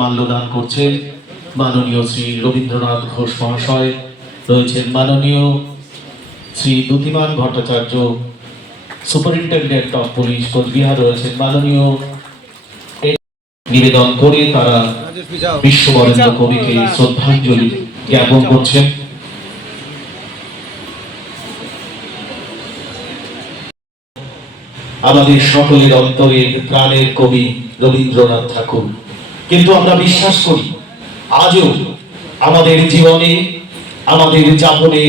মাল্যদান করছেন মাননীয় শ্রী রবীন্দ্রনাথ ঘোষ মহাশয়, রয়েছেন মাননীয় Shri Dyutiman Bhattacharya, superintendent of police Coochbehar, রয়েছেন মাননীয় নিবেদন করে তারা বিশ্ববরেণ্য কবিকে শ্রদ্ধাঞ্জলি জ্ঞাপন করছেন। আমাদের সকলের অন্তরের প্রাণের কবি রবীন্দ্রনাথ ঠাকুর। কিন্তু আমরা বিশ্বাস করি আজও আমাদের জীবনে আমাদের যাপনে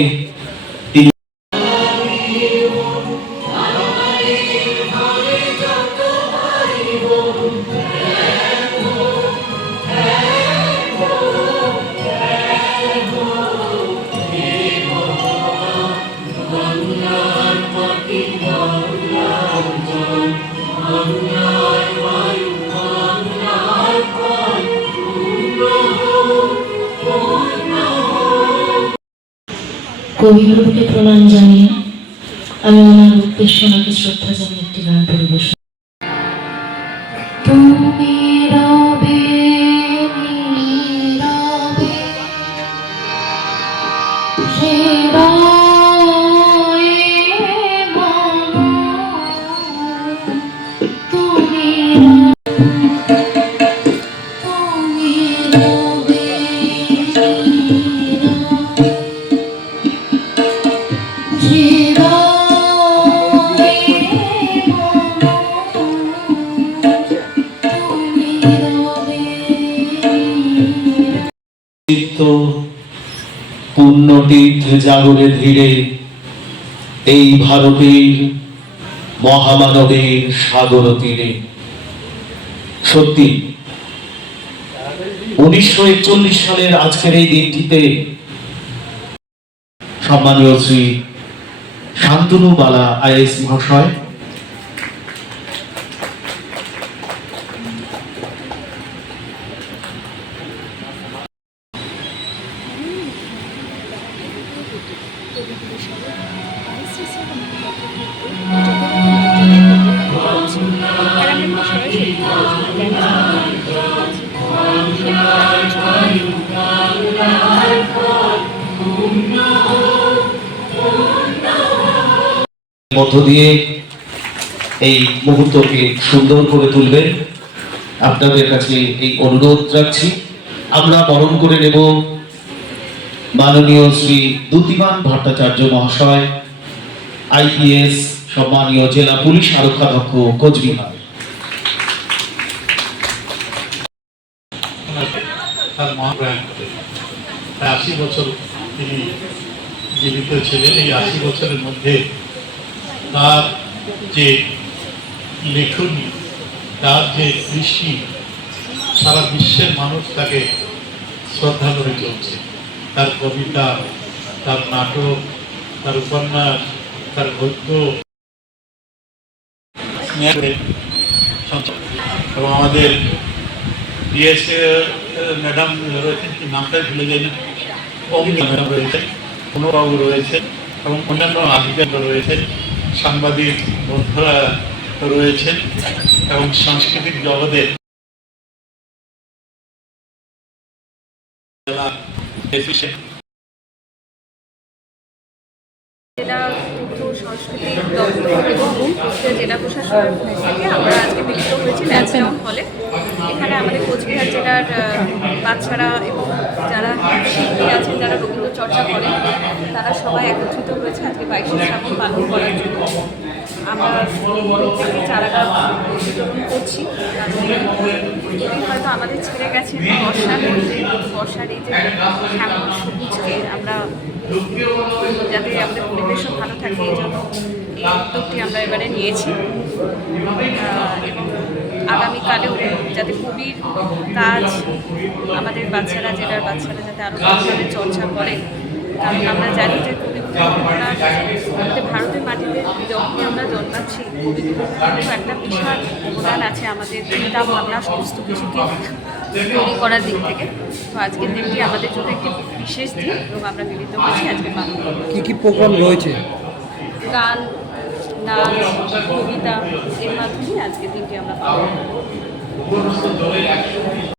কবিগুরুকে প্রণাম জানিয়ে আমি ওনার উদ্দেশ্যে ওনাকে শ্রদ্ধা জানিয়ে একটি গান পরিবেশন পুণ্যতীর্থ জাগরে ধীরে এই ভারতের মহামানবের সাগর তীরে। সত্যি, উনিশশো একচল্লিশ সালের আজকের এই দিনটিতে সম্মানীয় শ্রী শান্তনু বালা আইএস মহাশয় মধ্য দিয়ে এই মুহূর্তকে সুন্দর করে তুলবেন। আপনাদের কাছে এই অনুরোধ রাখছি। আমরা বরণ করে নেব মাননীয় শ্রী দ্যুতিমান ভট্টাচার্য মহাশয়, আইপিএস সম্মানীয় জেলা পুলিশ আরক্ষাধ্যক্ষ কোচবিহার। আশি বছর তিনি জীবিত ছিলেন। এই আশি বছরের মধ্যে তার যে লেখনী, তার যে কৃষি সারা বিশ্বের মানুষ তাকে শ্রদ্ধা করে চলছে। তার কবিতা, তার নাটক, তার উপন্যাস, তার গদ্য। এবং আমাদের ম্যাডাম রয়েছেন নামটাই ভুলে যাই না। ম্যাডাম রয়েছেন অনুবাবু রয়েছেন এবং অন্যান্য আধিকারিক রয়েছেন সাংবাদিক বন্ধুরা রয়েছেন এবং সাংস্কৃতিক জগতের প্রেসিডেন্ট জেলা তথ্য সাংস্কৃতিক দপ্তর জেলা প্রশাসন থেকে আমরা আজকে মিলিত হয়েছি ন্যাশনাল হলে। এখানে আমাদের কোচবিহার জেলার বাচ্চারা এবং যারা শিল্পী আছেন, যারা রবীন্দ্র চর্চা করেন, তারা সবাই একত্রিত হয়েছে আজকে বাইশে শ্রাবণ পালন করার জন্য। আমরা প্রত্যেকে চারা গাছ বিতরণ করছি। হয়তো আমাদের ছেড়ে গেছে বর্ষার বর্ষার এই যে শ্যামল সবুজকে আমরা যাতে আমাদের পরিবেশও ভালো থাকে, এই জন্য এই উদ্যোগটি আমরা এবারে নিয়েছি। এবং আগামীকালেও যাতে কবির কাজ আমাদের বাচ্চারা, জেলার বাচ্চারা যাতে আরও ভালোভাবে চর্চা করে কারণ আমরা জানি যে রবীন্দ্রনাথ আমাদের ভারতের মাটিতে যখনই আমরা জন্মাচ্ছি একটা বিশাল অবদান আছে আমাদের চিন্তা ভাবনা সমস্ত কিছুকে তৈরি করার দিক থেকে। তো আজকের দিনটি আমাদের জন্য একটি বিশেষ দিন এবং আমরা মিলিত হয়েছি আজকে কী কী প্রোগ্রাম রয়েছে? গান নাচ কবিতা এর মাধ্যমে আজকের দিনটি আমরা পালন